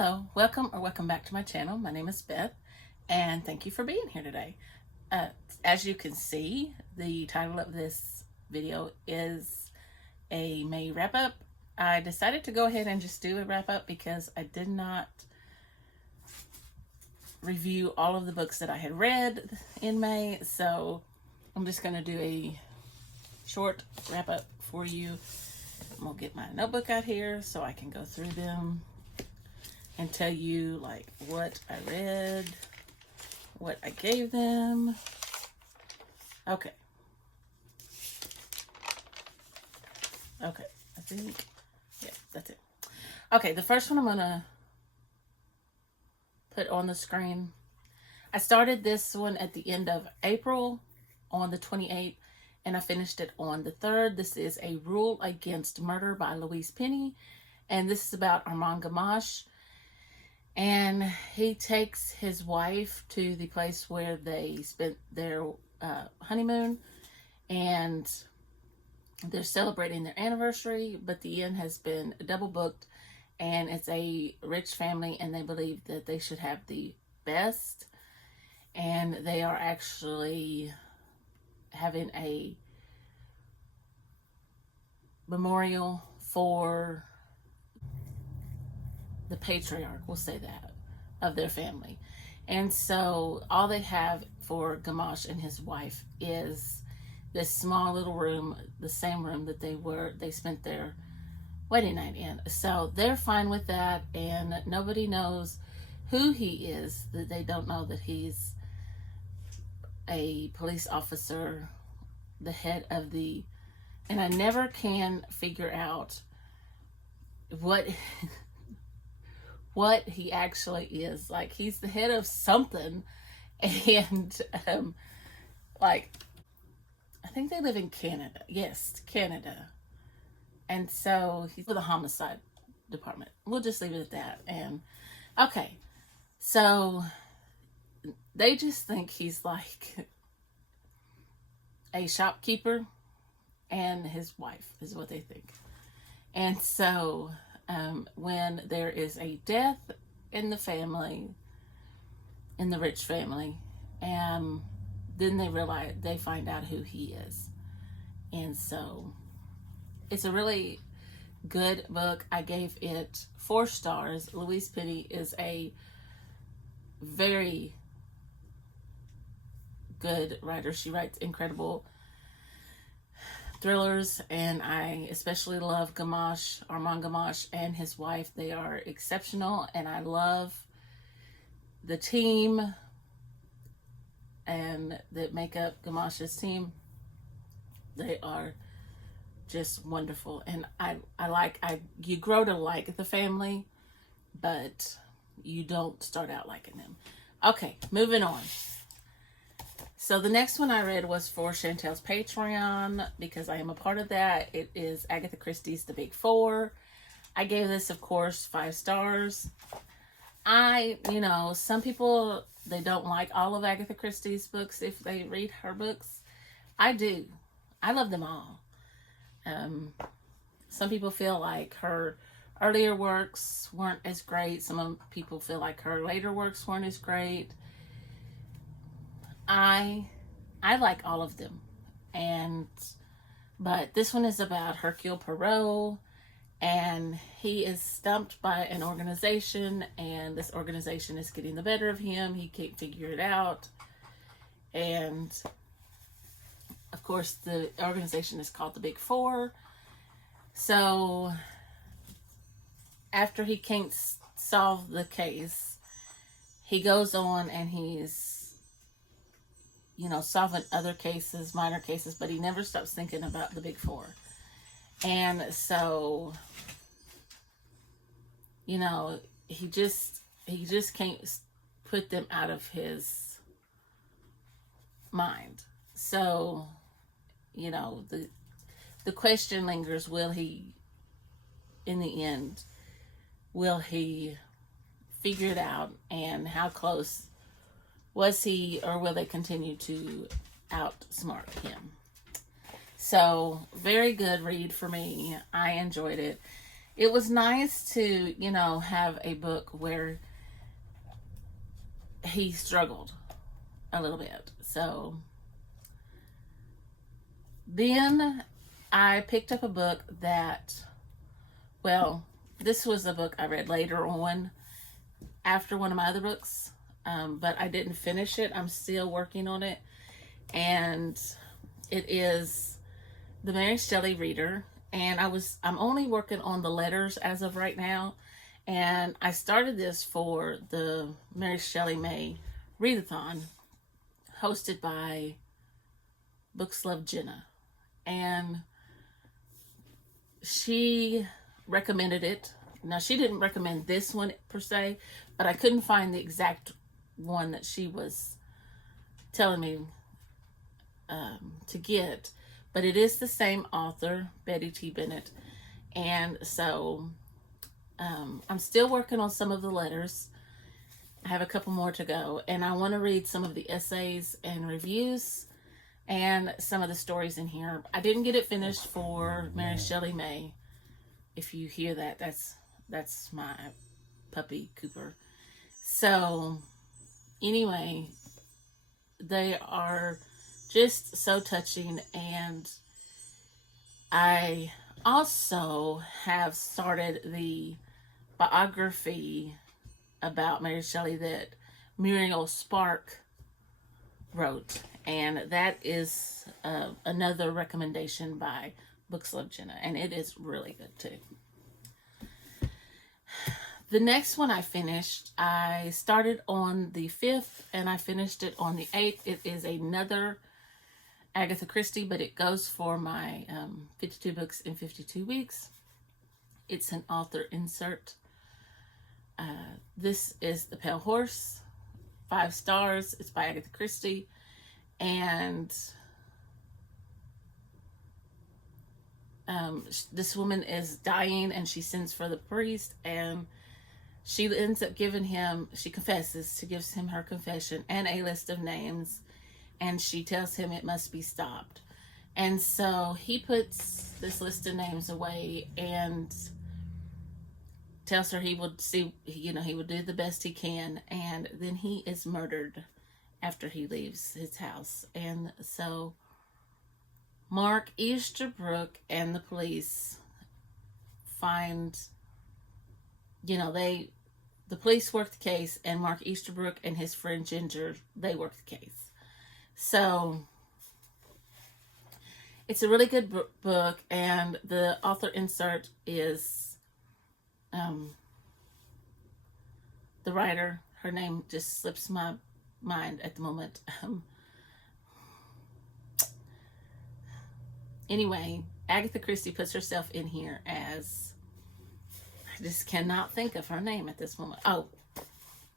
Hello, welcome back to my channel. My name is Beth, and thank you for being here today. As you can see, the title of this video is a May wrap-up. I decided to go ahead and just do a wrap-up because I did not review all of the books that I had read in May, so I'm just going to do a short wrap-up for you. I'm going to get my notebook out here so I can go through them and tell you like what I read, what I gave them. Okay, I think, yeah, that's it. Okay, the first one I'm gonna put on the screen. I started this one at the end of April on the 28th, and I finished it on the 3rd. This is A Rule Against Murder by Louise Penny, and this is about Armand Gamache. And he takes his wife to the place where they spent their honeymoon, and they're celebrating their anniversary, but the inn has been double booked, and it's a rich family, and they believe that they should have the best, and they are actually having a memorial for the patriarch, we'll say that, of their family. And so all they have for Gamache and his wife is this small little room, the same room that they spent their wedding night in. So they're fine with that, and nobody knows who he is. That they don't know that he's a police officer, the head of the, and I never can figure out what what he actually is. Like, he's the head of something, and like, I think they live in Canada. Yes, Canada. And so he's with the homicide department. We'll just leave it at that. And okay, so they just think he's like a shopkeeper and his wife is what they think. And so when there is a death in the family, in the rich family, and then they find out who he is. And so it's a really good book. I gave it 4 stars. Louise Penny is a very good writer. She writes incredible thrillers, and I especially love Armand Gamache and his wife. They are exceptional, and I love the team and that make up Gamache's team. They are just wonderful, and you grow to like the family, but you don't start out liking them. Okay, moving on. So the next one I read was for Chantel's Patreon, because I am a part of that. It is Agatha Christie's The Big Four. I gave this, of course, 5 stars. Some people, they don't like all of Agatha Christie's books if they read her books. I do. I love them all. Some people feel like her earlier works weren't as great. Some people feel like her later works weren't as great. I like all of them, but this one is about Hercule Poirot, and he is stumped by an organization, and this organization is getting the better of him. He can't figure it out, and of course the organization is called the Big Four. So after he can't solve the case, he goes on and he's solving other cases, minor cases, but he never stops thinking about the Big Four. And so, he just can't put them out of his mind. So, the question lingers, will he, in the end, will he figure it out, and how close was he, or will they continue to outsmart him? So, very good read for me. I enjoyed it. it was nice to, have a book where he struggled a little bit. So then I picked up a book that, well, this was a book I read later on after one of my other books, but I didn't finish it. I'm still working on it. And it is the Mary Shelley Reader. And I'm only working on the letters as of right now. And I started this for the Mary Shelley May Readathon, hosted by Books Love Jenna. And she recommended it. Now, she didn't recommend this one per se, but I couldn't find the exact one that she was telling me to get. But it is the same author, Betty T. Bennett. And so I'm still working on some of the letters. I have a couple more to go. And I want to read some of the essays and reviews and some of the stories in here. I didn't get it finished for Mary Shelley May. If you hear that, that's my puppy, Cooper. So anyway, they are just so touching. And I also have started the biography about Mary Shelley that Muriel Spark wrote. And that is another recommendation by Books Love Jenna. And it is really good too. The next one I finished, I started on the 5th and I finished it on the 8th. It is another Agatha Christie, but it goes for my 52 books in 52 weeks. It's an author insert. This is The Pale Horse, 5 stars. It's by Agatha Christie. And this woman is dying and she sends for the priest, and she ends up giving him, she confesses, she gives him her confession and a list of names, and she tells him it must be stopped. And so he puts this list of names away and tells her he would see, he would do the best he can. And then he is murdered after he leaves his house. And so Mark Easterbrook and the police find, the police work the case, and Mark Easterbrook and his friend Ginger, they work the case. So it's a really good book, and the author insert is the writer. Her name just slips my mind at the moment. Anyway, Agatha Christie puts herself in here as, I just cannot think of her name at this moment. Oh,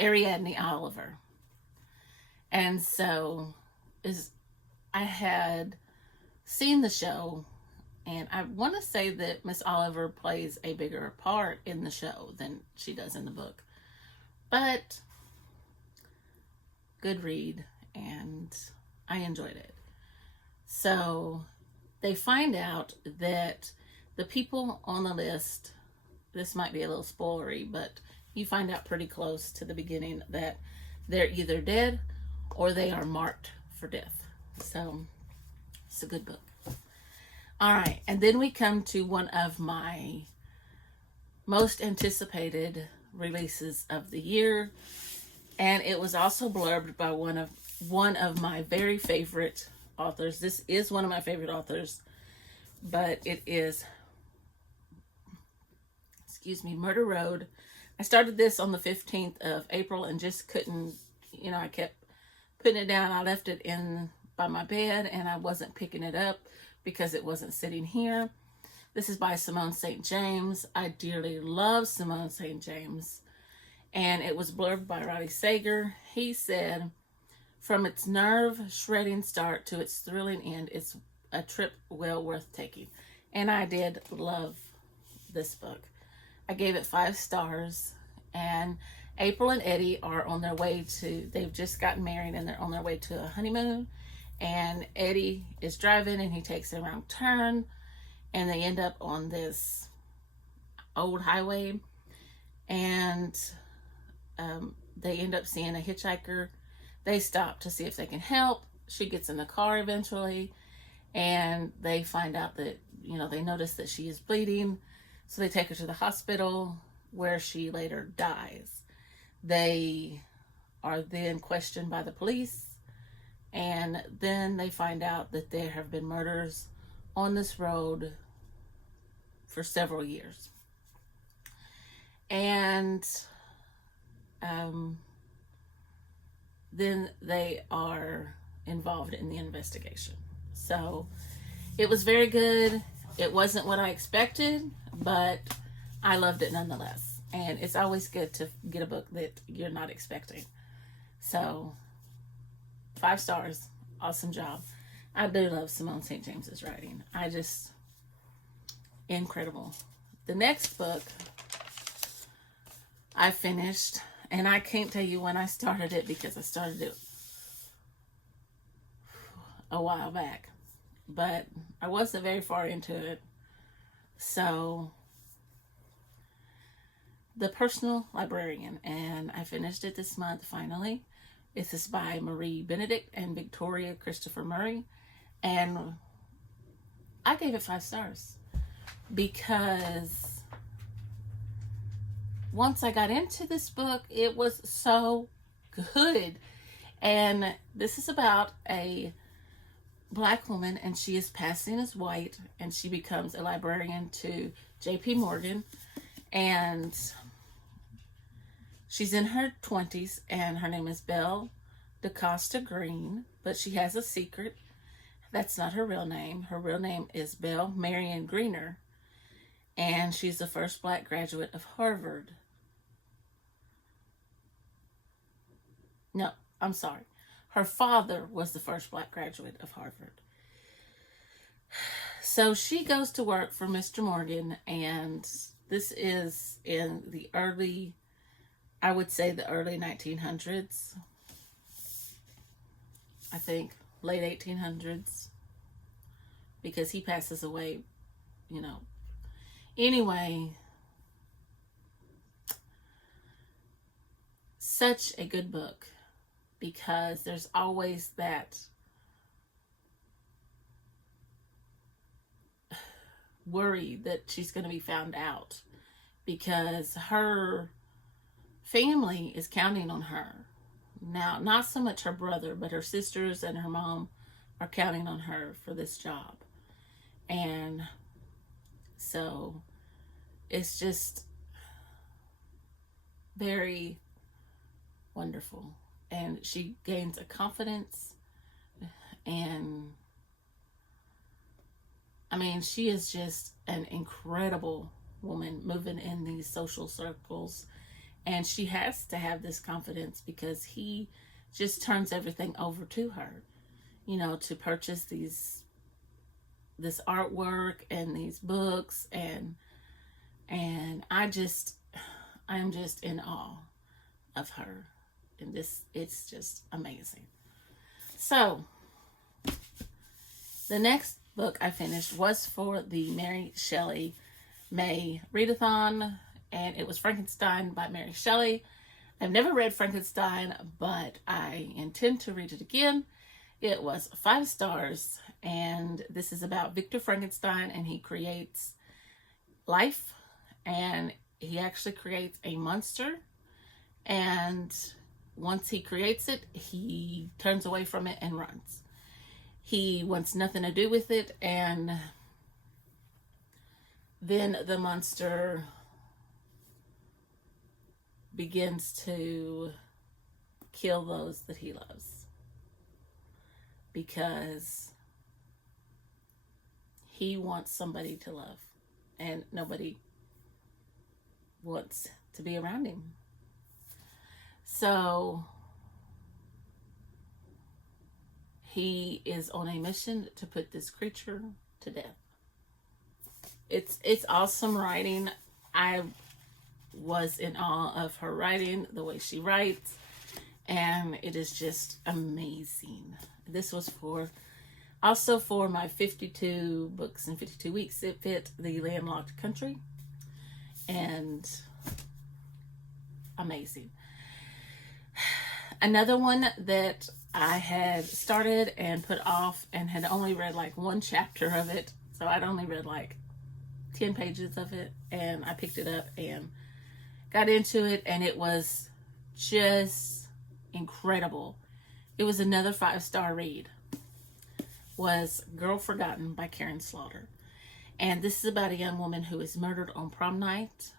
Ariadne Oliver. And so I had seen the show, and I want to say that Miss Oliver plays a bigger part in the show than she does in the book. But good read, and I enjoyed it. So they find out that the people on the list, this might be a little spoilery, but you find out pretty close to the beginning that they're either dead or they are marked for death. So it's a good book. All right, and then we come to one of my most anticipated releases of the year, and it was also blurbed by one of my very favorite authors. This is one of my favorite authors, but it is, Murder Road. I started this on the 15th of April and just couldn't, I kept putting it down. I left it in by my bed and I wasn't picking it up because it wasn't sitting here. This is by Simone St. James. I dearly love Simone St. James. And it was blurbed by Roddy Sager. He said, from its nerve-shredding start to its thrilling end, it's a trip well worth taking. And I did love this book. I gave it 5 stars. And April and Eddie are on their way to, they've just gotten married and they're on their way to a honeymoon. And Eddie is driving and he takes a wrong turn. And they end up on this old highway, and they end up seeing a hitchhiker. They stop to see if they can help. She gets in the car eventually, and they find out that, they notice that she is bleeding, so they take her to the hospital, where she later dies. They are then questioned by the police, and then they find out that there have been murders on this road for several years. And then they are involved in the investigation. So it was very good. It wasn't what I expected, but I loved it nonetheless. And it's always good to get a book that you're not expecting. So 5 stars. Awesome job. I do love Simone St. James's writing. Incredible. The next book I finished, and I can't tell you when I started it because I started it a while back, but I wasn't very far into it. So, The Personal Librarian, and I finished it this month finally. This is by Marie Benedict and Victoria Christopher Murray, and I gave it 5 stars because once I got into this book, it was so good. And this is about a Black woman, and she is passing as white, and she becomes a librarian to J.P. Morgan, and she's in her 20s, and her name is Belle DaCosta Green, but she has a secret. That's not her real name. Her real name is Belle Marion Greener, and she's the first Black graduate of Harvard. No, I'm sorry. Her father was the first Black graduate of Harvard. So she goes to work for Mr. Morgan, and this is in the early 1900s. I think late 1800s, because he passes away, Anyway, such a good book, because there's always that worry that she's going to be found out, because her family is counting on her. Now, not so much her brother, but her sisters and her mom are counting on her for this job. And so it's just very wonderful. And she gains a confidence, and she is just an incredible woman moving in these social circles. And she has to have this confidence because he just turns everything over to her, to purchase this artwork and these books, and I'm just in awe of her. And it's just amazing. So the next book I finished was for the Mary Shelley May Readathon, and it was Frankenstein by Mary Shelley. I've never read Frankenstein, but I intend to read it again. It was 5 stars, and this is about Victor Frankenstein, and he creates life, and he actually creates a monster, and once he creates it, he turns away from it and runs. He wants nothing to do with it, and then the monster begins to kill those that he loves, because he wants somebody to love, and nobody wants to be around him. So he is on a mission to put this creature to death. It's awesome writing. I was in awe of her writing, the way she writes, and it is just amazing. This was also for my 52 books in 52 weeks. It fit the landlocked country, and amazing. Another one that I had started and put off and had only read like one chapter of it. So I'd only read like 10 pages of it, and I picked it up and got into it, and it was just incredible. It was another 5-star read. Was Girl Forgotten by Karen Slaughter. And this is about a young woman who is murdered on prom night.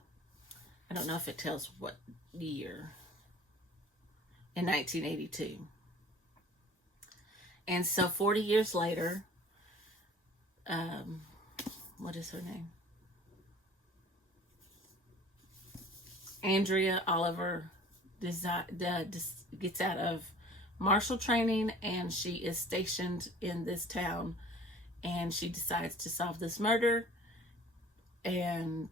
I don't know if it tells what year. In 1982. And so 40 years later, what is her name? Andrea Oliver gets out of martial training, and she is stationed in this town, and she decides to solve this murder. And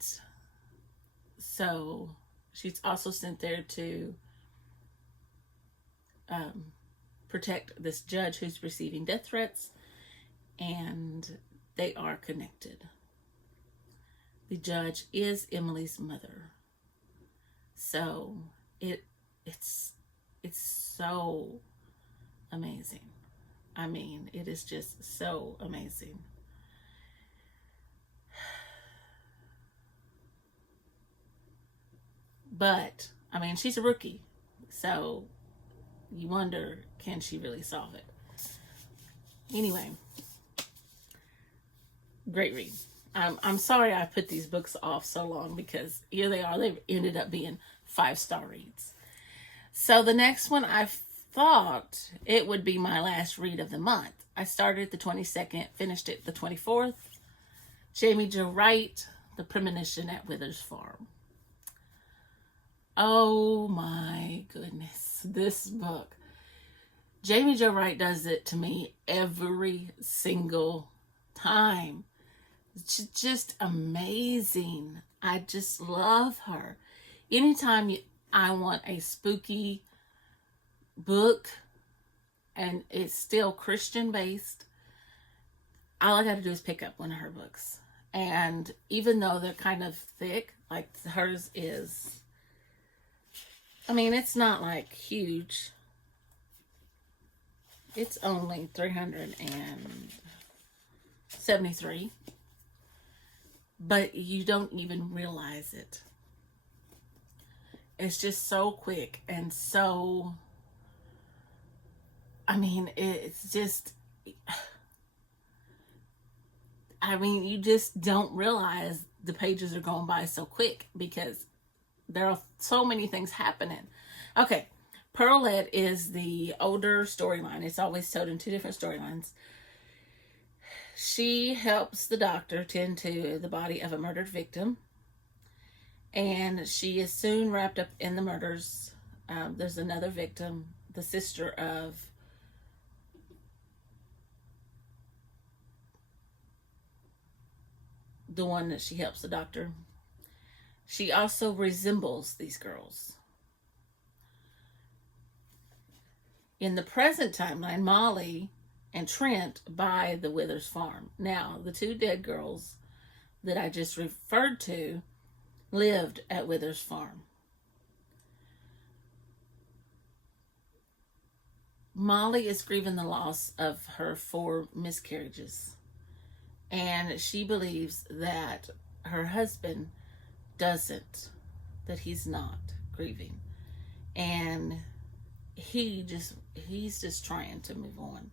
so she's also sent there to protect this judge who's receiving death threats, and they are connected. The judge is Emily's mother. So it's so amazing. I mean, it is just so amazing. But I mean, she's a rookie, so you wonder, can she really solve it? Anyway, great read. I'm sorry I put these books off so long, because here they are. They've ended up being 5-star reads. So the next one, I thought it would be my last read of the month. I started the 22nd, finished it the 24th. Jamie Jo Wright, The Premonition at Withers Farm. Oh my goodness, this book. Jamie Jo Wright does it to me every single time. It's just amazing. I just love her. Anytime I want a spooky book and it's still Christian based, all I got to do is pick up one of her books. And even though they're kind of thick, like hers is, I mean, it's not like huge. It's only 373. But you don't even realize it. It's just so quick and so, I mean, it's just, I mean, you just don't realize the pages are going by so quick, because there are so many things happening. Okay, Pearlette is the older storyline. It's always told in 2 different storylines. She helps the doctor tend to the body of a murdered victim, and she is soon wrapped up in the murders. There's another victim, the sister of the one that she helps the doctor. She also resembles these girls. In the present timeline, Molly and Trent buy the Withers farm. Now, the 2 dead girls that I just referred to lived at Withers farm. Molly is grieving the loss of her 4 miscarriages, and she believes that her husband doesn't, that he's not grieving, and he's just trying to move on.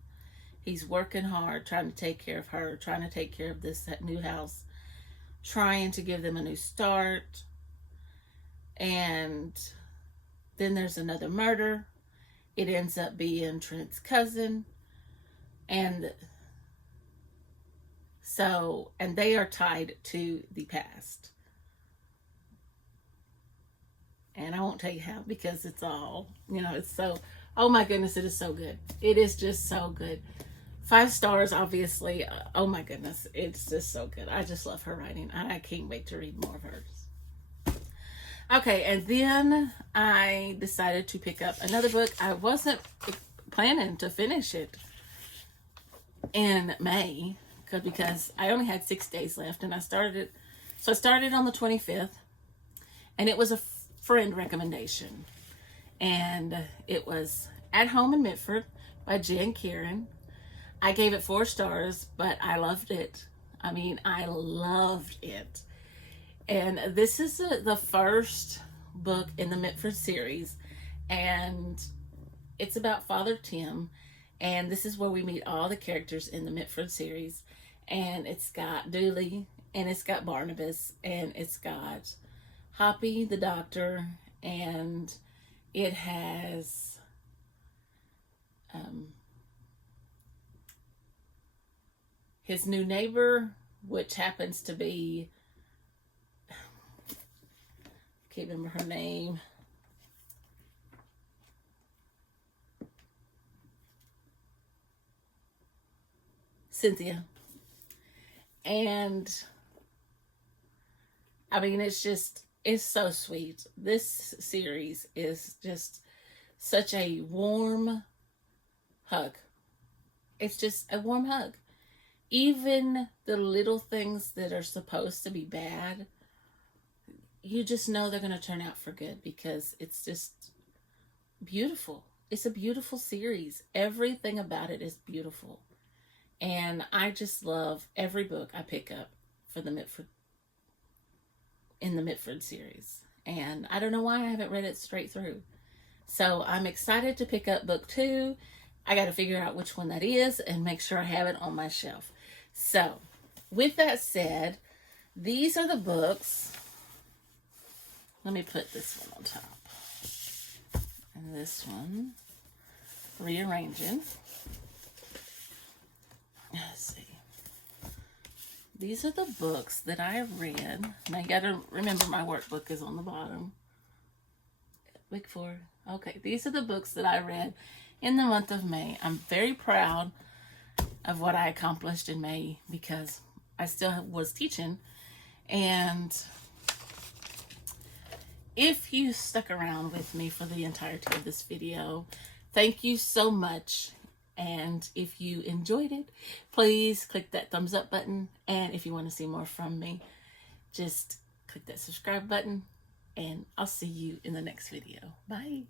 He's working hard, trying to take care of her, trying to take care of this new house, trying to give them a new start. And then there's another murder. It ends up being Trent's cousin. And so, and they are tied to the past. And I won't tell you how, because it's all, it's so, oh my goodness, it is so good. It is just so good. 5 stars, obviously. Oh my goodness, it's just so good. I just love her writing. I can't wait to read more of hers. Okay, and then I decided to pick up another book. I wasn't planning to finish it in May, because I only had 6 days left, and I started on the 25th. and it was a friend recommendation. And it was At Home in Mitford by Jen Kieran. I gave it 4 stars, but I loved it. I mean, I loved it. And this is the first book in the Mitford series, and it's about Father Tim, and this is where we meet all the characters in the Mitford series. And it's got Dooley, and it's got Barnabas, and it's got Hoppy the doctor, and it has his new neighbor, which happens to be, can't remember her name. Cynthia. And I mean, it's so sweet. This series is just such a warm hug. It's just a warm hug. Even the little things that are supposed to be bad, you just know they're going to turn out for good, because it's just beautiful. It's a beautiful series. Everything about it is beautiful. And I just love every book I pick up for the Mitford, in the Mitford series. And I don't know why I haven't read it straight through. So I'm excited to pick up book 2. I got to figure out which one that is and make sure I have it on my shelf. So with that said, these are the books. Let me put this one on top. And this one, rearranging. Let's see. These are the books that I read. Now you got to remember my workbook is on the bottom. Week 4. Okay, these are the books that I read in the month of May. I'm very proud of what I accomplished in May, because I still was teaching. And if you stuck around with me for the entirety of this video, thank you so much. And if you enjoyed it, please click that thumbs up button. And if you want to see more from me, just click that subscribe button. And I'll see you in the next video. Bye.